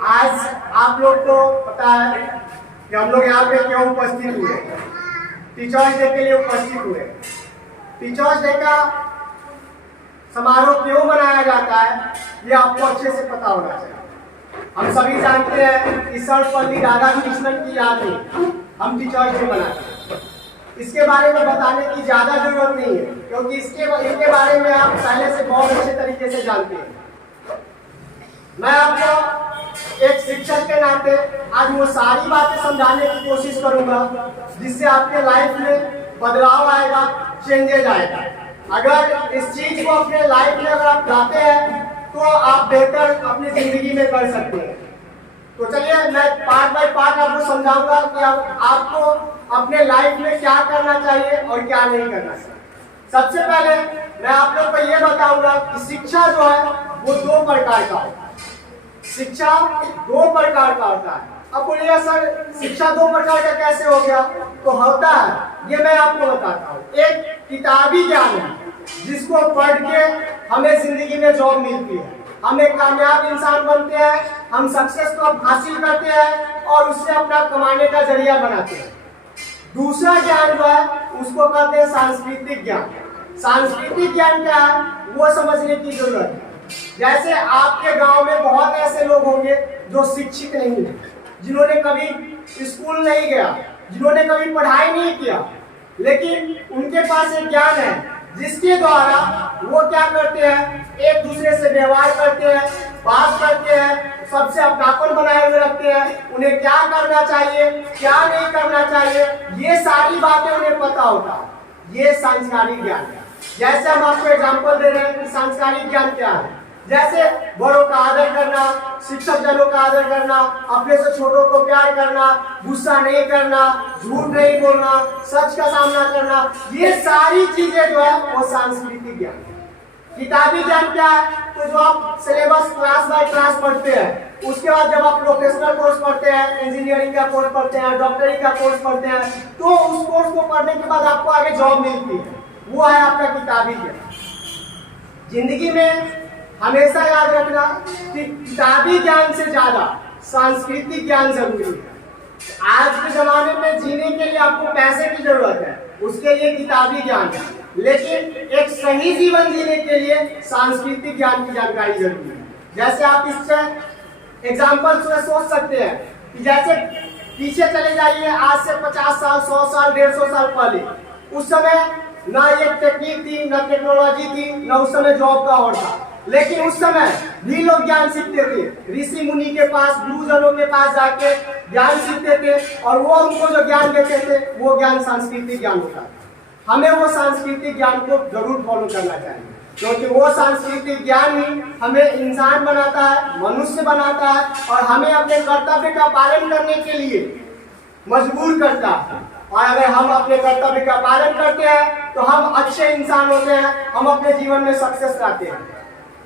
आज आप लोग को पता है कि हम लोग यहाँ पे क्यों उपस्थित हुए। टीचर्स डे के लिए उपस्थित हुए। टीचर्स डे का समारोह क्यों मनाया जाता है ये आपको अच्छे से पता होना चाहिए। हम सभी जानते हैं कि सर्वपल्ली राधाकृष्णन की याद में हम टीचर्स डे मनाते हैं। इसके बारे में बताने की ज्यादा जरूरत नहीं है, क्योंकि इनके बारे में आप पहले से बहुत अच्छे तरीके से जानते हैं। मैं आपको एक शिक्षक के नाते आज वो सारी बातें समझाने की कोशिश करूंगा जिससे आपके लाइफ में बदलाव आएगा, चेंजेज आएगा। अगर इस चीज को अपने लाइफ में अगर आप लाते हैं तो आप बेहतर अपनी जिंदगी में कर सकते हैं। तो चलिए मैं पार्ट बाय पार्ट आपको समझाऊंगा कि आपको अपने लाइफ में क्या करना चाहिए और क्या नहीं करना चाहिए। सबसे पहले मैं आप लोग को यह बताऊंगा कि शिक्षा जो है वो दो प्रकार का होता है। शिक्षा दो प्रकार का होता है। अब बोलिए सर शिक्षा दो प्रकार का कैसे हो गया? तो होता है, ये मैं आपको बताता हूँ। एक किताबी ज्ञान है जिसको पढ़ के हमें जिंदगी में जॉब मिलती है, हम एक कामयाब इंसान बनते हैं, हम सक्सेस को हासिल करते हैं और उससे अपना कमाने का जरिया बनाते हैं। दूसरा ज्ञान जो है उसको कहते हैं सांस्कृतिक ज्ञान। सांस्कृतिक ज्ञान क्या है वो समझने की जरूरत है। जैसे आपके गांव में बहुत ऐसे लोग होंगे जो शिक्षित नहीं है, जिन्होंने कभी स्कूल नहीं गया, जिन्होंने कभी पढ़ाई नहीं किया, लेकिन उनके पास एक ज्ञान है जिसके द्वारा वो क्या करते हैं, एक दूसरे से व्यवहार करते हैं, बात करते हैं, सबसे अपनापन बनाए हुए रखते हैं। उन्हें क्या करना चाहिए, क्या नहीं करना चाहिए, ये सारी बातें उन्हें पता होता है। ये सांस्कारिक ज्ञान है। जैसे हम आपको एग्जांपल दे रहे हैं कि सांस्कारिक ज्ञान क्या है। जैसे बड़ों का आदर करना, शिक्षक जनों का आदर करना, अपने से छोटों को प्यार करना, गुस्सा नहीं करना, झूठ नहीं बोलना, सच का सामना करना, ये सारी चीजें जो है वो सांस्कृतिक ज्ञान है। किताबी ज्ञान क्या है? तो जो आप सिलेबस क्लास बाय क्लास पढ़ते हैं, उसके बाद जब आप प्रोफेशनल कोर्स पढ़ते हैं, इंजीनियरिंग का कोर्स पढ़ते हैं, डॉक्टरी का कोर्स पढ़ते हैं, तो उस कोर्स को पढ़ने के बाद आपको आगे जॉब मिलती है, वो है आपका किताबी ज्ञान। जिंदगी में हमेशा याद रखना कि किताबी ज्ञान से ज्यादा सांस्कृतिक ज्ञान जरूरी है। आज के जमाने में जीने के लिए आपको पैसे की जरूरत है, उसके लिए किताबी ज्ञान है, लेकिन एक सही जीवन जीने के लिए सांस्कृतिक ज्ञान की जानकारी जरूरी है। जैसे आप इससे एग्जाम्पल से सोच सकते हैं कि जैसे पीछे चले जाइए, आज से 50 साल, 100 साल, 150 साल पहले, उस समय ना ये टेक्निक थी, ना टेक्नोलॉजी थी, ना उस समय जॉब का और था, लेकिन उस समय भी लोग ज्ञान सीखते थे। ऋषि मुनि के पास, गुरुजनों के पास जाके ज्ञान सीखते थे और वो उनको जो ज्ञान देते थे वो ज्ञान सांस्कृतिक ज्ञान होता है। हमें वो सांस्कृतिक ज्ञान को जरूर फॉलो करना चाहिए, क्योंकि वो सांस्कृतिक ज्ञान ही हमें इंसान बनाता है, मनुष्य बनाता है और हमें अपने कर्तव्य का पालन करने के लिए मजबूर करता है। और अगर हम अपने कर्तव्य का पालन करते हैं तो हम अच्छे इंसान होते हैं, हम अपने जीवन में सक्सेस लाते हैं।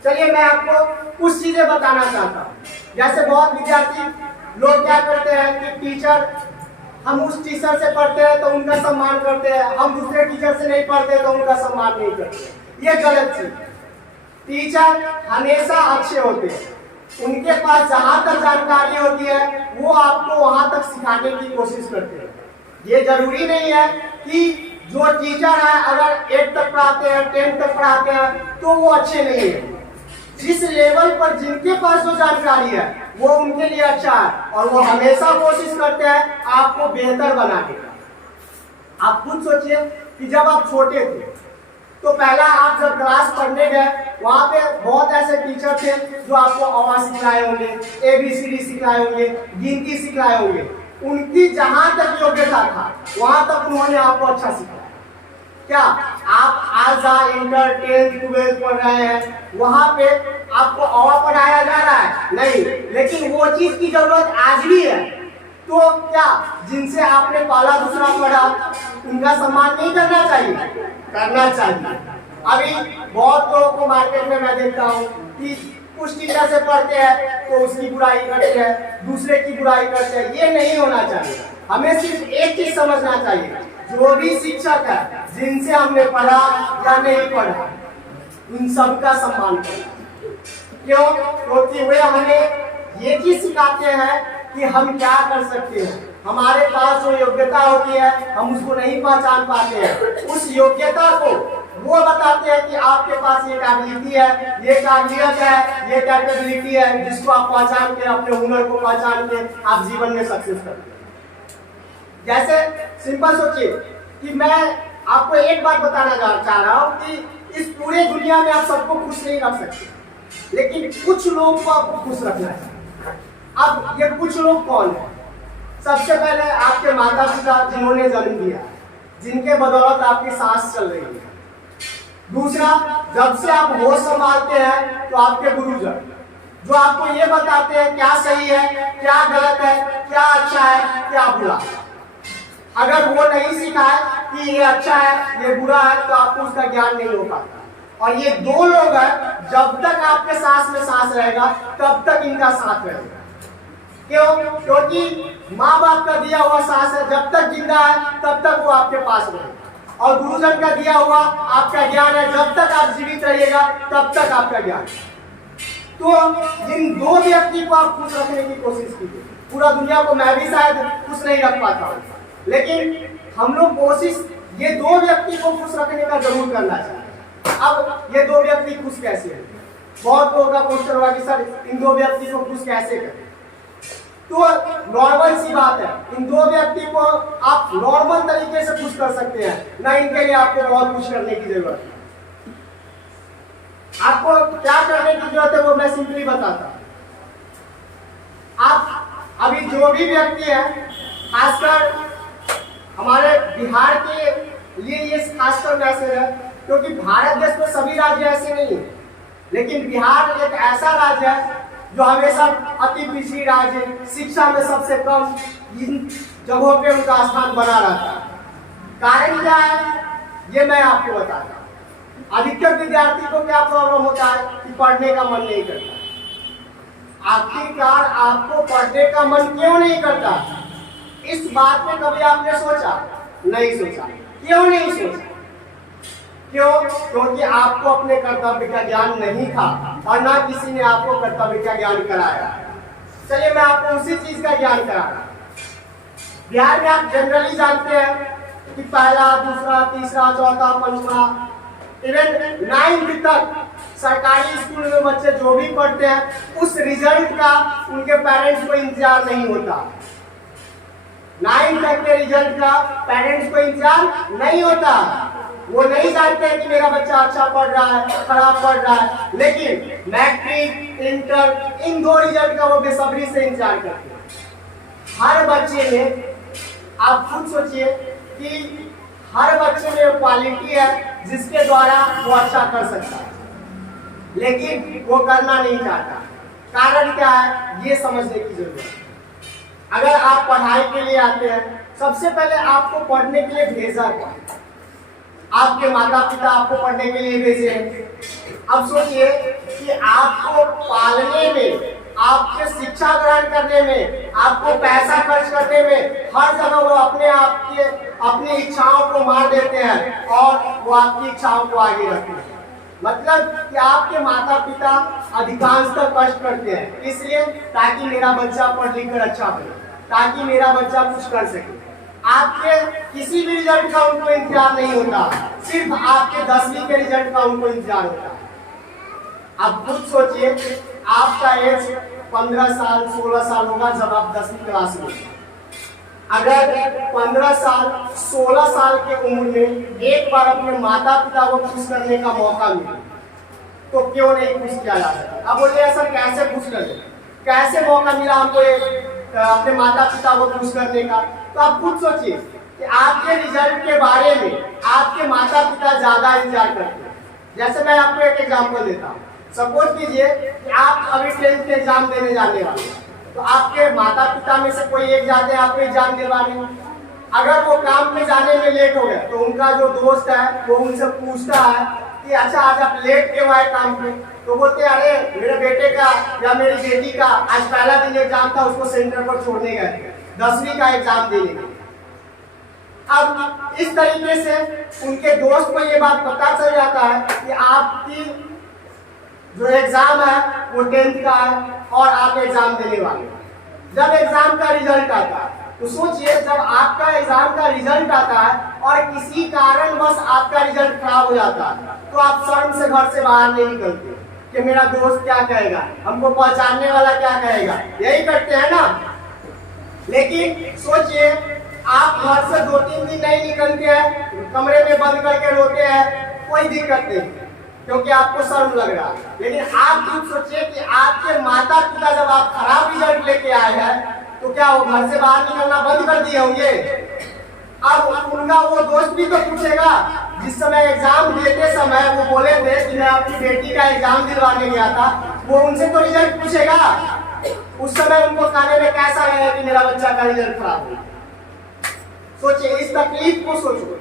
चलिए मैं आपको कुछ चीजें बताना चाहता हूँ। जैसे बहुत विद्यार्थी लोग क्या करते हैं कि टीचर, हम उस टीचर से पढ़ते हैं तो उनका सम्मान करते हैं, हम दूसरे टीचर से नहीं पढ़ते तो उनका सम्मान नहीं करते। ये गलत चीज। टीचर हमेशा अच्छे होते हैं, उनके पास जहां तक जानकारी होती है वो आपको वहां तक सिखाने की कोशिश करते हैं। ये जरूरी नहीं है कि जो टीचर है अगर 8 तक पढ़ाते हैं, 10 तक पढ़ाते हैं तो वो अच्छे नहीं है। जिस लेवल पर जिनके पास जो जानकारी है वो उनके लिए अच्छा है और वो हमेशा कोशिश करते हैं आपको बेहतर बनाने का। आप खुद सोचिए कि जब आप छोटे थे तो पहला आप जब क्लास पढ़ने गए, वहां पे बहुत ऐसे टीचर थे जो आपको आवाज सिखाए होंगे, ABCD सिखाए होंगे, गिनती सिखाए होंगे। उनकी जहां तक योग्यता था वहां तक उन्होंने आपको अच्छा सिखाया। क्या आप आज इंटर 10th 12th पढ़ रहे हैं, वहां पे आपको अवा पढ़ाया जा रहा है? नहीं, लेकिन वो चीज की जरूरत आज भी है। तो क्या जिनसे आपने पहला दूसरा पढ़ा उनका सम्मान नहीं करना चाहिए? करना चाहिए। अभी बहुत लोगों को मार्केट में मैं देखता हूँ कि कुछ टीचर से पढ़ते हैं तो उसकी बुराई करते हैं, दूसरे की बुराई करते हैं। ये नहीं होना चाहिए। हमें सिर्फ एक चीज समझना चाहिए, जो भी शिक्षक है, जिनसे हमने पढ़ा या नहीं पढ़ा, उन सबका सम्मान करना। क्यों? क्योंकि वे हमें ये चीज सिखाते हैं कि हम क्या कर सकते हैं। हमारे पास जो योग्यता होती है हम उसको नहीं पहचान पाते हैं, उस योग्यता को वो बताते हैं कि आपके पास ये काबिलियत है, ये काबिलियत है, ये कैपेबिलिटी है, जिसको आप पहचान के अपने हुनर को पहचान के आप जीवन में सक्सेस करते हैं। जैसे सिंपल सोचिए कि मैं आपको एक बात बताना चाह रहा हूं कि इस पूरे दुनिया में आप सबको खुश नहीं रख सकते, लेकिन कुछ लोगों को आपको खुश रखना चाहिए। अब ये कुछ लोग कौन है? सबसे पहले आपके माता पिता जिन्होंने जन्म दिया, जिनके बदौलत आपकी सांस चल रही है। दूसरा, जब से आप होश संभालते हैं तो आपके गुरुजन, जो आपको ये बताते हैं क्या सही है, क्या गलत है, क्या अच्छा है, क्या बुरा। अगर वो नहीं सिखाए कि ये अच्छा है, ये बुरा है, तो आपको उसका ज्ञान नहीं हो पाता। और ये दो लोग हैं, जब तक आपके सांस में सांस रहेगा तब तक इनका साथ रहेगा। क्यों? क्योंकि माँ बाप का दिया हुआ सांस है, जब तक जिंदा है तब तक वो आपके पास रहेगा। और गुरुजन का दिया हुआ आपका ज्ञान है, जब तक आप जीवित रहिएगा तब तक आपका ज्ञान। तो इन दो व्यक्ति को आप खुश रखने की कोशिश कीजिए। पूरा दुनिया को मैं भी शायद खुश नहीं रख पाता हूँ, लेकिन हम लोग कोशिश ये दो व्यक्ति को खुश रखने का जरूर करना चाहिए। अब ये दो व्यक्ति खुश कैसे हैं? बहुत लोगों का क्वेश्चन होगा कि सर इन दो व्यक्ति को खुश कैसे करें? तो नॉर्मल सी बात है, इन दो व्यक्ति को आप नॉर्मल तरीके से खुश कर सकते हैं, ना इनके लिए आपको बहुत कुछ करने की जरूरत है। आपको क्या करने की जरूरत है वो मैं सिंपली बताता हूं। आप अभी जो भी व्यक्ति है, खासकर हमारे बिहार के लिए ये खासकर मैसेज है, क्योंकि भारत देश में सभी राज्य ऐसे नहीं है, लेकिन बिहार एक ऐसा राज्य है जो हमेशा अति पिछड़ी राज्य है, शिक्षा में सबसे कम इन जगहों पे उनका स्थान बना रहता है। कारण क्या है ये मैं आपको बताता हूँ। अधिकतर विद्यार्थी को क्या प्रॉब्लम होता है कि पढ़ने का मन नहीं करता। आखिरकार आपको पढ़ने का मन क्यों नहीं करता? इस बात में कभी आपने सोचा? नहीं सोचा। क्यों नहीं सोचा? क्यों? क्योंकि आपको अपने कर्तव्य का ज्ञान नहीं था और ना किसी ने आपको कर्तव्य का ज्ञान कराया। चलिए मैं आपको उसी चीज का ज्ञान करा रहा हूं। बिहार में आप जनरली जानते हैं कि पहला, दूसरा, तीसरा, चौथा, पंचमा, इवन 9th तक सरकारी स्कूल में बच्चे जो भी पढ़ते हैं उस रिजल्ट का उनके पेरेंट्स को इंतजार नहीं होता। 9th तक के रिजल्ट का पेरेंट्स को इंतजार नहीं होता। वो नहीं जानते कि मेरा बच्चा अच्छा पढ़ रहा है, खराब पढ़ रहा है, लेकिन मैट्रिक, इंटर, इन दो रिजल्ट का वो बेसब्री से इंतजार करते हैं। हर बच्चे में आप खुद सोचिए कि हर बच्चे में क्वालिटी है जिसके द्वारा वो अच्छा कर सकता है, लेकिन वो करना नहीं चाहता। कारण क्या है ये समझने की जरूरत है। अगर आप पढ़ाई के लिए आते हैं, सबसे पहले आपको पढ़ने के लिए भेजा है, आपके माता पिता आपको पढ़ने के लिए भेजे हैं। अब सोचिए कि आपको पालने में, आपके शिक्षा ग्रहण करने में, आपको पैसा खर्च करने में हर जगह वो अपनी इच्छाओं को मार देते हैं और वो आपकी इच्छाओं को आगे रखते हैं। मतलब कि आपके माता पिता अधिकांशतः कष्ट करते हैं, इसलिए ताकि मेरा बच्चा पढ़ लिख कर अच्छा बने, ताकि मेरा बच्चा कुछ कर सके। आपके किसी भी रिजल्ट का उनको इंतजार नहीं होता, सिर्फ आपके 10वीं के रिजल्ट का उनको इंतजार होता है। अब खुद सोचिए, आपका एज 15 साल 16 साल होगा जब आप 10वीं क्लास में। अगर 15 साल 16 साल के उम्र में एक बार अपने माता पिता को खुश करने का मौका मिले तो क्यों नहीं खुश किया जा सकता? अब बोलिए सर कैसे खुश कर दे, कैसे मौका मिला हमको अपने माता पिता को खुश करने का? तो आप खुद सोचिए कि आपके रिजल्ट के बारे में आपके माता पिता ज्यादा इंतजार करते हैं। जैसे मैं आपको एक एग्जांपल देता हूँ। सपोज कीजिए कि आप अभी 10th के एग्जाम देने जाने वाले हैं, तो आपके माता पिता में से कोई एक जाते हैं आपको एग्जाम दिलवाने। अगर वो काम पे जाने में लेट हो गए तो उनका जो दोस्त है वो उनसे पूछता है कि अच्छा आज आप लेट क्यों आए काम पे? तो बोलते हैं अरे मेरे बेटे का या मेरी बेटी का आज पहला दिन एग्जाम था, उसको सेंटर पर छोड़ने गए, 10वीं का एग्जाम देने गए। अब इस तरीके से उनके दोस्त को ये बात पता चल जाता है कि आपकी जो एग्जाम है वो 10th का है और आप एग्जाम देने वाले हैं। जब एग्जाम का रिजल्ट आता है तो सोचिए, जब आपका एग्जाम का रिजल्ट आता है और किसी कारणवश आपका रिजल्ट खराब हो जाता है तो आप शर्म से घर से बाहर नहीं निकलते कि मेरा दोस्त क्या कहेगा, हमको पहचानने वाला क्या कहेगा, यही करते हैं ना। लेकिन सोचिए, आप घर से 2-3 दिन नहीं निकलते हैं, कमरे में बंद करके रोते हैं, कोई दिक्कत नहीं, क्योंकि आपको शर्म लग रहा है। लेकिन आप खुद सोचिए कि आपके माता पिता जब आप खराब रिजल्ट लेके आए हैं तो क्या वो घर से बाहर निकलना बंद कर दिए होंगे? अब उनका वो दोस्त भी तो पूछेगा, जिस समय एग्जाम देते समय वो बोले थे कि मैं अपनी बेटी का एग्जाम दिलवाने गया था, वो उनसे तो रिजल्ट पूछेगा। उस समय उनको खाने में कैसा लगेगा कि मेरा बच्चा का रिजल्ट खराब हुआ? सोचिए, इस तकलीफ को सोचो।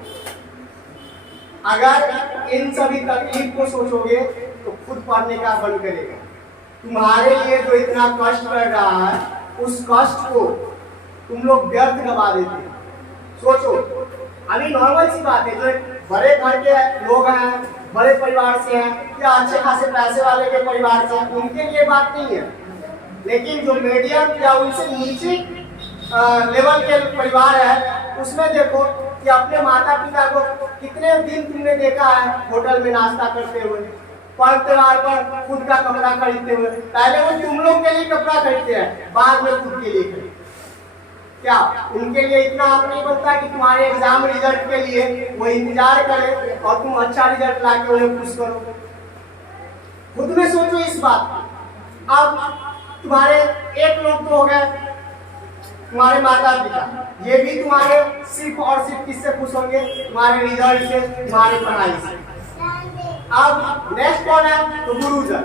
अगर इन सभी तकलीफ को सोचोगे तो खुद पढ़ने का मन करेगा। तुम्हारे लिए जो इतना कष्ट कर रहा है, उस कष्ट को तुम लोग व्यर्थ गवा देते हैं। सोचो, अभी नॉर्मल सी बात है, जो बड़े घर के लोग हैं, बड़े परिवार से हैं या अच्छे खासे पैसे वाले के परिवार से हैं, उनके लिए बात नहीं है। लेकिन जो मीडियम या उनसे नीचे लेवल के परिवार है, उसमें देखो कि अपने माता पिता को कितने दिन तुमने देखा है होटल में नाश्ता करते हुए, पर्व त्योहार पर खुद का कपड़ा खरीदते हुए। पहले वो तुम लोग के लिए कपड़ा खरीदते हैं, बाद में खुद के लिए खरीदते। क्या उनके लिए इतना हक नहीं बनता कि तुम्हारे एग्जाम रिजल्ट के लिए वो इंतजार करे और तुम अच्छा रिजल्ट ला के उन्हें खुश करो? खुद में सोचो इस बात को। अब तुम्हारे एक लोग तो हो गए, तुम्हारे माता पिता, ये भी तुम्हारे सिर्फ और सिर्फ किससे खुश होंगे? तुम्हारे रिजल्ट से, तुम्हारी पढ़ाई से। अब नेक्स्ट कौन है? तो गुरुजन।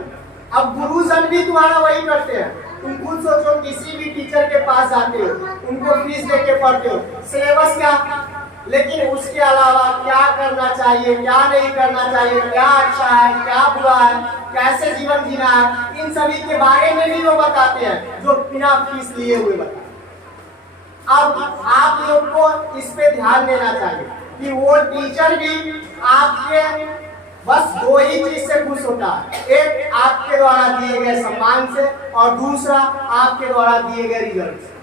अब गुरुजन भी तुम्हारा वही करते हैं। तुम खुद सोचो, किसी भी टीचर के पास जाते हो, उनको फीस देके पढ़ते हो, सिलेबस क्या, लेकिन उसके अलावा क्या करना चाहिए, क्या नहीं करना चाहिए, क्या अच्छा है, क्या बुरा है, कैसे जीवन जीना है, इन सभी के बारे में भी वो बताते हैं, जो बिना फीस लिए हुए बताते। अब आप लोग को इस पे ध्यान देना चाहिए कि वो टीचर भी आपके बस 2 ही चीज से खुश होता है, एक आपके द्वारा दिए गए सम्मान से और दूसरा आपके द्वारा दिए गए रिजल्ट से।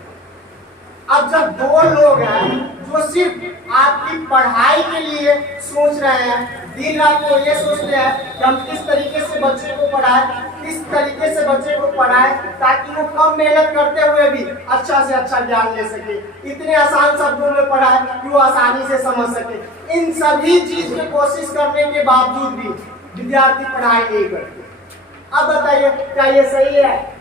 अब जब 2 लोग हैं जो सिर्फ आपकी पढ़ाई के लिए सोच रहे हैं, दिन रात को ये सोचते हैं कि हम किस तरीके से बच्चे को पढ़ाएं, किस तरीके से बच्चे को पढ़ाएं ताकि वो कम मेहनत करते हुए भी अच्छा से अच्छा ज्ञान ले सके, इतने आसान शब्दों में पढ़ाएं कि वो आसानी से समझ सके। इन सभी चीज की कोशिश करने के बावजूद भी विद्यार्थी पढ़ाई नहीं करते। अब बताइए, क्या ये सही है?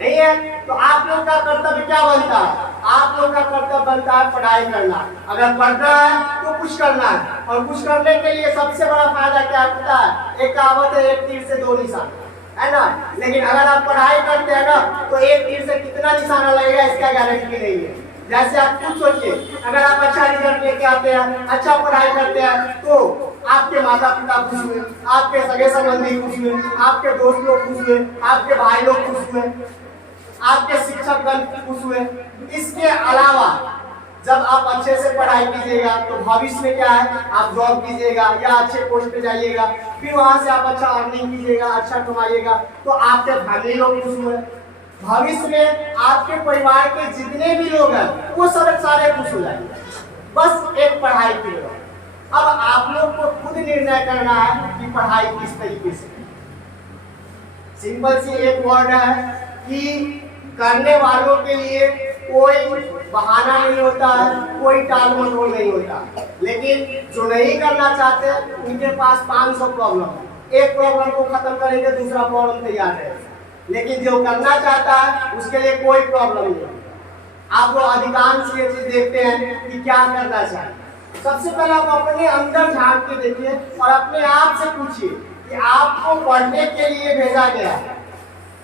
नहीं है। तो आप लोग का कर्तव्य क्या बनता है? आप लोग का कर्तव्य बनता है पढ़ाई करना। अगर पढ़ना है तो कुछ करना है, और कुछ करने के लिए सबसे बड़ा फायदा क्या होता है? एक कहावत है, एक तीर से 2 निशान, है ना। लेकिन अगर आप पढ़ाई करते हैं ना तो एक तीर से कितना निशाना लगेगा इसका गारंटी नहीं है। जैसे आप खुद सोचिए, अगर आप अच्छा रिजल्ट लेके आते हैं, अच्छा पढ़ाई करते हैं, तो आपके माता पिता खुश हुए, आपके सगे संबंधी खुश हुए, आपके दोस्त लोग खुश हुए, आपके भाई लोग खुश हुए, आपके शिक्षकगण खुश हुए। इसके अलावा जब आप अच्छे से पढ़ाई कीजिएगा तो भविष्य में क्या है, आप जॉब कीजिएगा या अच्छे पोस्ट पे जाइएगा, फिर वहां से आप अच्छा अर्निंग कीजिएगा, अच्छा कमाइएगा, तो आपके फैमिली लोग खुश हुए। भविष्य में आपके परिवार के जितने भी लोग हैं वो सब सारे खुश हो जाएंगे, बस एक पढ़ाई की वजह। अब आप लोग को खुद निर्णय करना है कि पढ़ाई किस तरीके से। सिंपल सी एक वर्ड है कि करने वालों के लिए कोई बहाना नहीं होता है, कोई टाल मटोल नहीं होता, लेकिन जो नहीं करना चाहते उनके पास 500 प्रॉब्लम है। एक प्रॉब्लम को खत्म करेंगे, दूसरा प्रॉब्लम तैयार है। लेकिन जो करना चाहता है उसके लिए कोई प्रॉब्लम नहीं है। आप लोग अधिकांश ये चीज देखते हैं कि क्या करना चाहिए। सबसे पहले आप अपने अंदर झांक के देखिए और अपने आप से पूछिए कि आपको पढ़ने के लिए भेजा गया,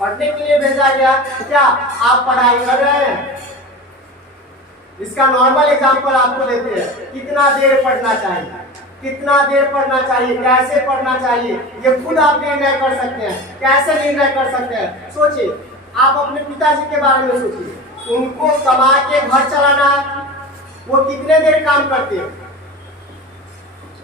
पढ़ने के लिए भेजा गया, क्या आप पढ़ाई कर रहे हैं? इसका नॉर्मल एग्जांपल आपको देते हैं, कितना देर पढ़ना चाहिए, कितना देर पढ़ना चाहिए, कैसे पढ़ना चाहिए, ये खुद आप निर्णय कर सकते हैं। कैसे निर्णय कर सकते हैं? सोचिए, आप अपने पिताजी के बारे में सोचिए, उनको कमा के घर चलाना है, वो कितने देर काम करते हैं?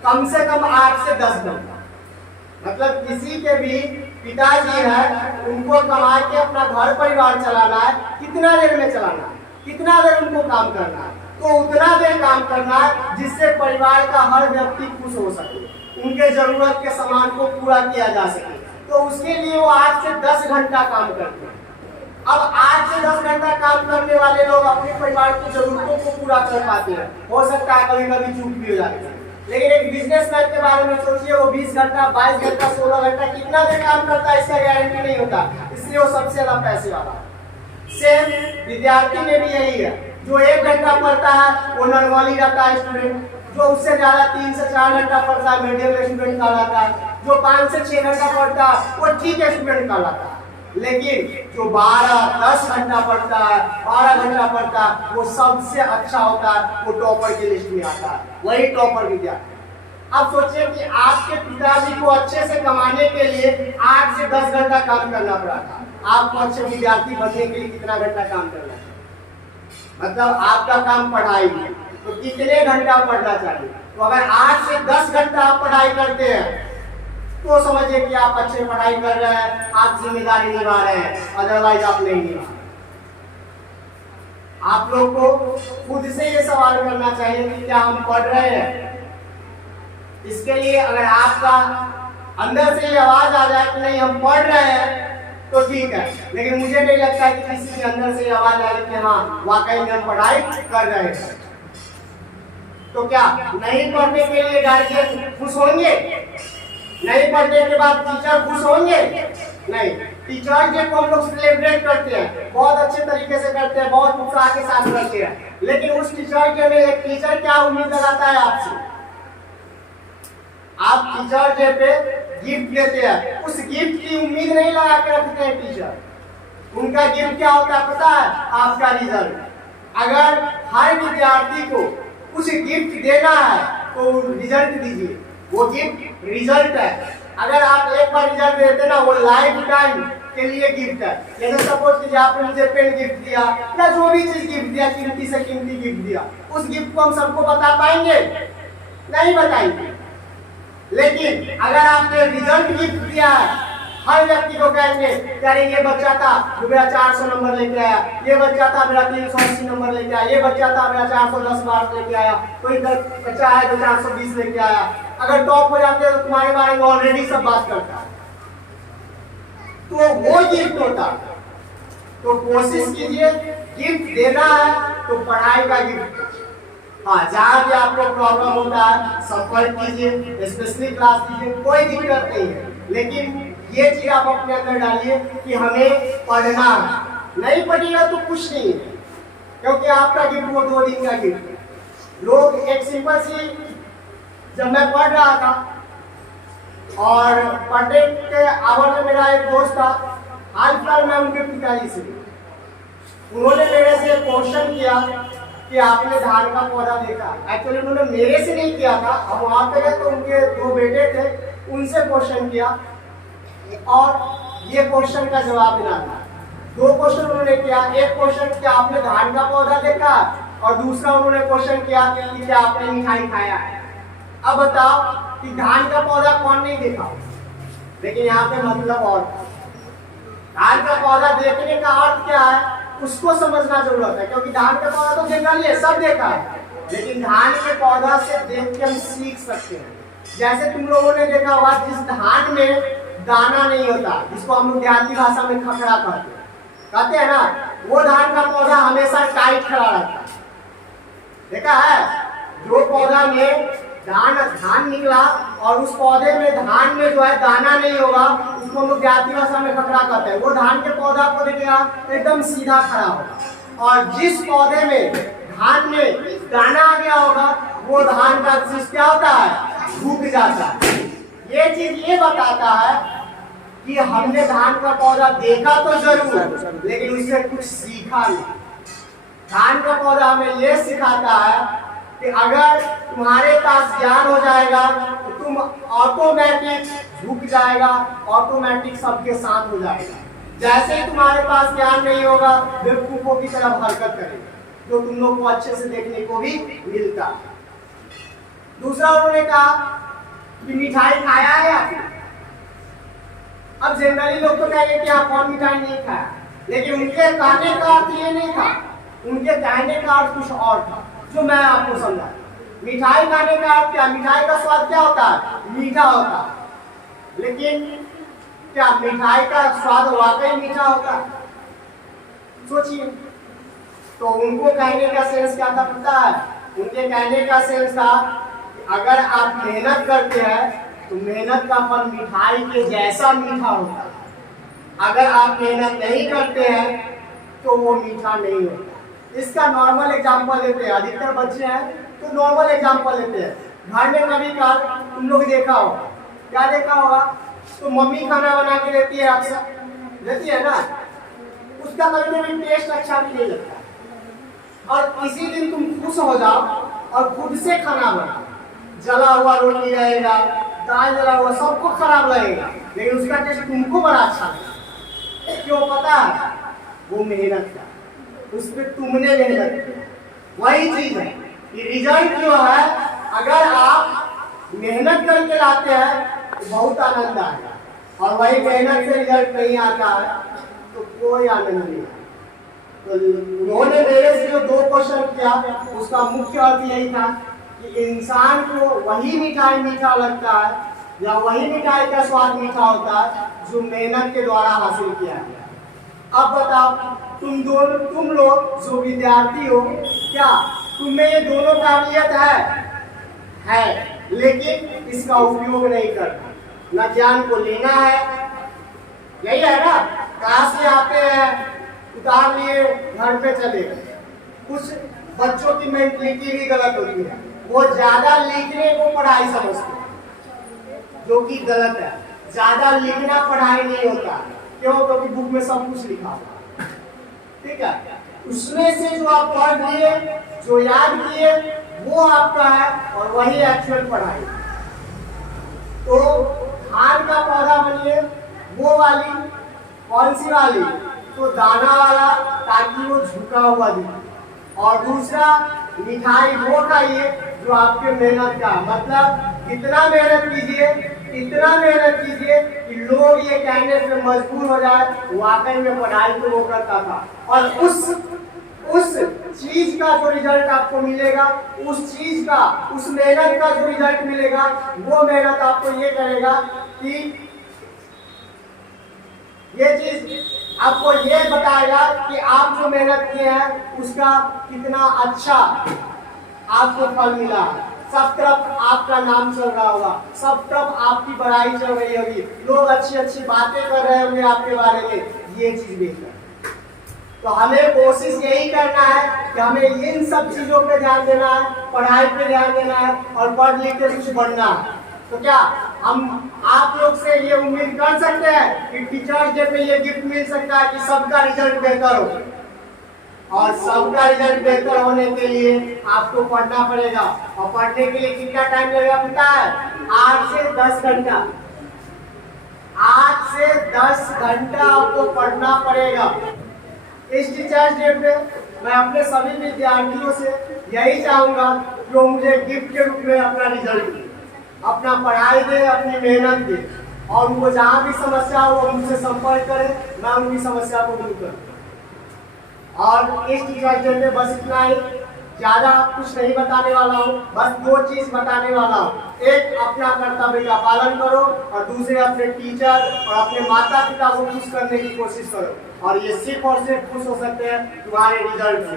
कम से कम 8 से 10 घंटा। मतलब किसी के भी पिताजी है, उनको कमा के अपना घर परिवार चलाना है, कितना देर में चलाना है, कितना देर उनको काम करना है, तो उतना देर काम करना है जिससे परिवार का हर व्यक्ति खुश हो सके, उनके जरूरत के सामान को पूरा किया जा सके। तो उसके लिए वो 8 से 10 घंटा काम करते हैं। अब 8 से 10 घंटा काम करने वाले लोग अपने परिवार की जरूरतों को पूरा कर पाते हैं। हो सकता है कभी कभी चूक भी हो जाती है, लेकिन एक बिजनेसमैन के बारे में सोचिए, वो 20 घंटा 22 घंटा 16 घंटा कितना देर काम करता है इसका गारंटी नहीं होता, इसलिए वो सबसे ज्यादा पैसे वाला। सेम विद्यार्थी में भी यही है, जो 1 घंटा पढ़ता है वो नॉर्मली रहता है स्टूडेंट, जो उससे ज्यादा 3 से 4 घंटा पढ़ता है मीडियम स्टूडेंट कहलाता है, जो 5 से 6 घंटा पढ़ता है वो ठीक है स्टूडेंट कहलाता है। लेकिन जो 12-10 घंटा पढ़ता है, 12 घंटा पढ़ता है, वो सबसे अच्छा होता है, वो टॉपर की लिस्ट में आता है, वही टॉपर विद्यार्थी। अब सोचिए कि आपके पिताजी को अच्छे से कमाने के लिए 8 से 10 घंटा काम करना पड़ा था, आपको अच्छे विद्यार्थी बनने के लिए कितना घंटा काम करना चाहिए? मतलब आपका काम पढ़ाई है, तो कितने घंटा पढ़ना चाहिए? तो अगर 8 से 10 घंटा आप पढ़ाई करते हैं तो समझिए कि आप अच्छे पढ़ाई कर रहे हैं, आप जिम्मेदारी निभा रहे हैं, अदरवाइज आप नहीं निभा। आप लोग को खुद से ये सवाल करना चाहिए कि क्या हम पढ़ रहे हैं? इसके लिए अगर आपका अंदर से ये आवाज आ जाए कि नहीं हम पढ़ रहे हैं तो ठीक है, लेकिन मुझे नहीं लगता है कि किसी के अंदर से आवाज आए कि हाँ वाकई में हम पढ़ाई कर रहे हैं। तो क्या नहीं पढ़ने के लिए गार्जियन खुश होंगे? नहीं पढ़ने के बाद टीचर खुश होंगे? नहीं। टीचर डे को हम लोग सेलिब्रेट करते हैं, बहुत अच्छे तरीके से करते हैं, बहुत उत्साह के साथ करते हैं, लेकिन उस टीचर डे में एक टीचर क्या उम्मीद लगाता है आपसे? आप टीचर डे पे गिफ्ट देते हैं, उस गिफ्ट की उम्मीद नहीं लगा के रखते हैं टीचर। उनका गिफ्ट क्या होता है पता है? आपका रिजल्ट। अगर हर विद्यार्थी को कुछ गिफ्ट देना है तो रिजल्ट दीजिए, वो गिफ्ट रिजल्ट है। अगर आप एक बार रिजल्ट देते ना, वो लाइफ टाइम के लिए गिफ्ट है। जैसे सपोज कीजिए आपने मुझे पेन गिफ्ट दिया या जो भी चीज गिफ्ट दिया, कीमती से कीमती गिफ्ट दिया, उस गिफ्ट को हम सबको बता पाएंगे? नहीं बताएंगे। लेकिन अगर आपने रिजल्ट गिफ्ट दिया है, हर व्यक्ति को कहेंगे अरे ये बच्चा था जो मेरा 400 नंबर लेके आया, ये बच्चा था मेरा 380 नंबर लेके आया, ये बच्चा था मेरा 410 मार्क्स लेके आया, कोई बच्चा है जो 420 लेके आया। अगर टॉप हो जाते हैं तो तुम्हारे बारे में ऑलरेडी सब बात करता है, तो वो गिफ्ट होता है। तो कोशिश कीजिए, गिफ्ट देना है तो पढ़ाई का गिफ्ट। हाँ, जहाँ भी आपको प्रॉब्लम होता है संपर्क कीजिए, स्पेशली क्लास कीजिए, कोई दिक्कत नहीं है। लेकिन ये चीज आप अपने अंदर डालिए कि हमें पढ़ना है। नहीं पढ़िएगा तो कुछ नहीं है, क्योंकि आपका गिफ्ट वो 2 दिन का गिफ्ट है। लोग एक सिंपल सी, जब मैं पढ़ रहा था और पढ़ने के आवर में मेरा एक दोस्त था, हाल फिलहाल मैं उनके पिताजी से, उन्होंने मेरे से क्वेश्चन किया कि आपने धान का पौधा देखा। एक्चुअली उन्होंने मेरे से नहीं किया था, अब वहां पे गए तो उनके 2 बेटे थे, उनसे क्वेश्चन किया और ये क्वेश्चन का जवाब देना था। 2 क्वेश्चन उन्होंने किया, एक क्वेश्चन कि आपने धान का पौधा देखा और दूसरा उन्होंने क्वेश्चन किया कि क्या आपने मिठाई खाया है। अब बताओ कि धान का पौधा कौन नहीं देखा? लेकिन यहाँ पे मतलब और धान का पौधा देखने का अर्थ क्या है उसको समझना जरूरत है, क्योंकि धान का पौधा तो जनरली है, सब देखा है, लेकिन धान के पौधा से देख के हम सीख सकते हैं। जैसे तुम लोगों ने देखा होगा जिस धान में दाना नहीं होता, जिसको हम लोग देहाती भाषा में खखड़ा कहते हैं ना, वो धान का पौधा हमेशा टाइट खड़ा रहता है। देखा है? जो पौधा में धान निकला और उस पौधे में धान में जो है दाना नहीं होगा, उसको हम लोग देहाती भाषा में खखड़ा कहते हैं। वो धान के पौधा को देखिएगा एकदम सीधा खड़ा होगा, और जिस पौधे में धान में दाना आ गया होगा वो धान का शीश क्या होता है? झुक जाता है। ये चीज ये बताता है कि हमने धान का पौधा देखा तो जरूर, लेकिन उससे कुछ सीखा नहीं। धान का पौधा हमें ये सिखाता है कि अगर तुम्हारे पास ज्ञान हो जाएगा तो तुम ऑटोमेटिक झुक जाएगा, ऑटोमेटिक सबके साथ हो जाएगा। जैसे ही तुम्हारे पास ज्ञान नहीं होगा, बेवकूफों की तरफ हरकत करेगा, जो तुम लोग को अच्छे से देखने को भी मिलता। दूसरा उन्होंने कहा कि मिठाई खाया है आपने? अब जनरली लोग तो कहेंगे कि आप कौन मिठाई नहीं खाया, लेकिन उनके कहने का अर्थ ये नहीं था, उनके कहने का अर्थ कुछ और था जो मैं आपको समझा। मिठाई खाने का अर्थ क्या, मिठाई का स्वाद क्या होता है, मीठा होता है। लेकिन क्या मिठाई का स्वाद वाकई मीठा होता है? सोचिए। तो उनको कहने का सेंस क्या था पता है? उनके कहने का सेंस था अगर आप मेहनत करते हैं तो मेहनत का फल मिठाई के जैसा मीठा होता है, अगर आप मेहनत नहीं करते हैं तो वो मीठा नहीं होता। इसका नॉर्मल एग्जांपल लेते हैं, अधिकतर बच्चे हैं तो नॉर्मल एग्जांपल लेते हैं। घर में कभी काल तुम लोग देखा होगा, क्या देखा होगा, तो मम्मी खाना बना के देती है, अक्सर देती है ना, उसका कभी कभी टेस्ट अच्छा भी नहीं लगता। और किसी दिन तुम खुश हो जाओ और खुद से खाना बनाओ, जला हुआ रोटी रहेगा, दाल जला हुआ, सबको खराब लगेगा, लेकिन उसका टेस्ट तुमको बड़ा अच्छा लगेगा। क्यों पता है? वो मेहनत का, उस पर तुमने मेहनत की। वही चीज है कि रिजल्ट जो है, अगर आप मेहनत करके लाते हैं तो बहुत आनंद आएगा, और वही मेहनत से रिजल्ट नहीं आता है तो कोई आनंद नहीं आता। तो उन्होंने मेरे से जो 2 क्वेश्चन किया उसका मुख्य अर्थ यही था कि इंसान को वही मिठाई मीठा लगता है या वही मिठाई का स्वाद मीठा होता है जो मेहनत के द्वारा हासिल किया गया। अब बताओ, तुम लोग जो विद्यार्थी हो, क्या तुम्हें ये दोनों काबिलियत है, लेकिन इसका उपयोग नहीं करना, न ज्ञान को लेना है, यही है ना। क्लास में आते हैं, उतार लिए, घर पे चले गए। कुछ बच्चों की मेंटलिटी भी गलत होती है, वो ज्यादा लिखने को पढ़ाई समझते हैं, जो कि गलत है। ज्यादा लिखना पढ़ाई नहीं होता। क्यों? क्योंकि बुक में सब कुछ लिखा हुआ, ठीक है, उसमें से जो आप पढ़ लिए, जो याद किए, वो आपका है, और वही एक्चुअल पढ़ाई। तो धान का पौधा बनिए, वो वाली, कौन सी वाली, तो दाना वाला, ताकि वो झुका हुआ दिखे। और दूसरा मिठाई वो खाइए जो आपके मेहनत का, मतलब इतना मेहनत कीजिए, इतना मेहनत कीजिए कि लोग ये कहने से मजबूर हो जाए वाकई में पढ़ाई तो वो करता था। और उस चीज का जो रिजल्ट आपको मिलेगा, उस चीज का, उस मेहनत का जो रिजल्ट मिलेगा, वो मेहनत आपको ये करेगा कि ये चीज आपको ये बताएगा कि आप जो मेहनत किए हैं उसका कितना अच्छा आपको फल मिला। सब तरफ आपका नाम चल रहा होगा, सब तरफ आपकी बड़ाई चल रही होगी, लोग अच्छी अच्छी बातें कर रहे होंगे आपके बारे में, ये चीज बेहतर। तो हमें कोशिश यही करना है कि हमें इन सब चीजों पे ध्यान देना है, पढ़ाई पे ध्यान देना है, और पढ़ लिख के कुछ बनना है। तो क्या हम आप लोग से ये उम्मीद कर सकते हैं कि टीचर्स डे पे ये गिफ्ट मिल सकता है कि सबका रिजल्ट बेहतर हो? और सबका रिजल्ट बेहतर होने के लिए आपको पढ़ना पड़ेगा, और पढ़ने के लिए कितना टाइम लगेगा पता है? 8 से 10 घंटा। 8 से 10 घंटा आपको पढ़ना पड़ेगा। इस टीचर्स डे पे मैं अपने सभी विद्यार्थियों से यही चाहूंगा कि वो मुझे गिफ्ट के रूप में अपना रिजल्ट दे, अपना पढ़ाई दे, अपनी मेहनत दे, और उनको जहाँ भी समस्या हो वो मुझसे संपर्क करे, मैं उनकी समस्या को दूर करूँ। और इस टीचर्स डे में बस इतना ही, ज्यादा कुछ नहीं बताने वाला हूँ, बस 2 चीज बताने वाला हूँ। एक, अपना कर्तव्य का पालन करो, और दूसरे अपने टीचर और अपने माता पिता को खुश करने की कोशिश करो। और ये सिर्फ और सिर्फ खुश हो सकते हैं तुम्हारे रिजल्ट से।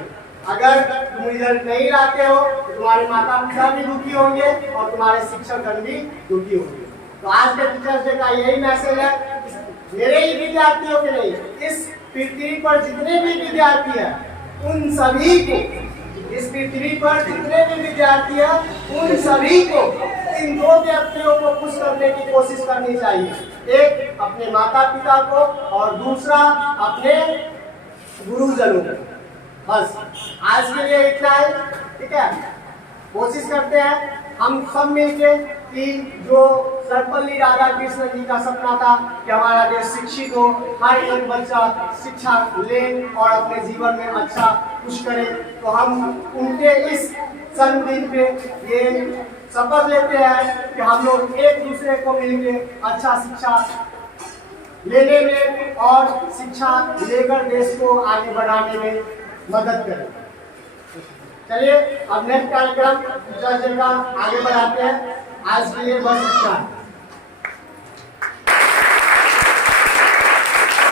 अगर तुम रिजल्ट नहीं लाते हो तो तुम्हारे माता पिता भी दुखी होंगे और तुम्हारे शिक्षकगण भी दुखी होंगे। तो आज के टीचर्स डे का यही मैसेज है, मेरे ही विद्यार्थियों के नहीं, इस पृथ्वी पर जितने भी विद्यार्थी हैं उन सभी को, इस पृथ्वी पर जितने भी विद्यार्थी हैं उन सभी को इन 2 व्यक्तियों को खुश करने की कोशिश करनी चाहिए। एक अपने माता पिता को, और दूसरा अपने गुरुजनों को। बस आज के लिए इतना ही, ठीक है। कोशिश करते हैं हम सब मिलके कि जो सर्वपल्ली राधाकृष्ण जी का सपना था कि हमारा देश शिक्षित हो, हर एक बच्चा शिक्षा ले और अपने जीवन में अच्छा कुछ करे, तो हम उनके इस जन्मदिन पे ये शपथ लेते हैं कि हम लोग एक दूसरे को मिलके अच्छा शिक्षा लेने में और शिक्षा लेकर देश को आगे बढ़ाने में मदद करें। चलिए अब नेक्स्ट कार्यक्रम टीचर्स डे का आगे बढ़ाते हैं। आज के लिए बस इतना।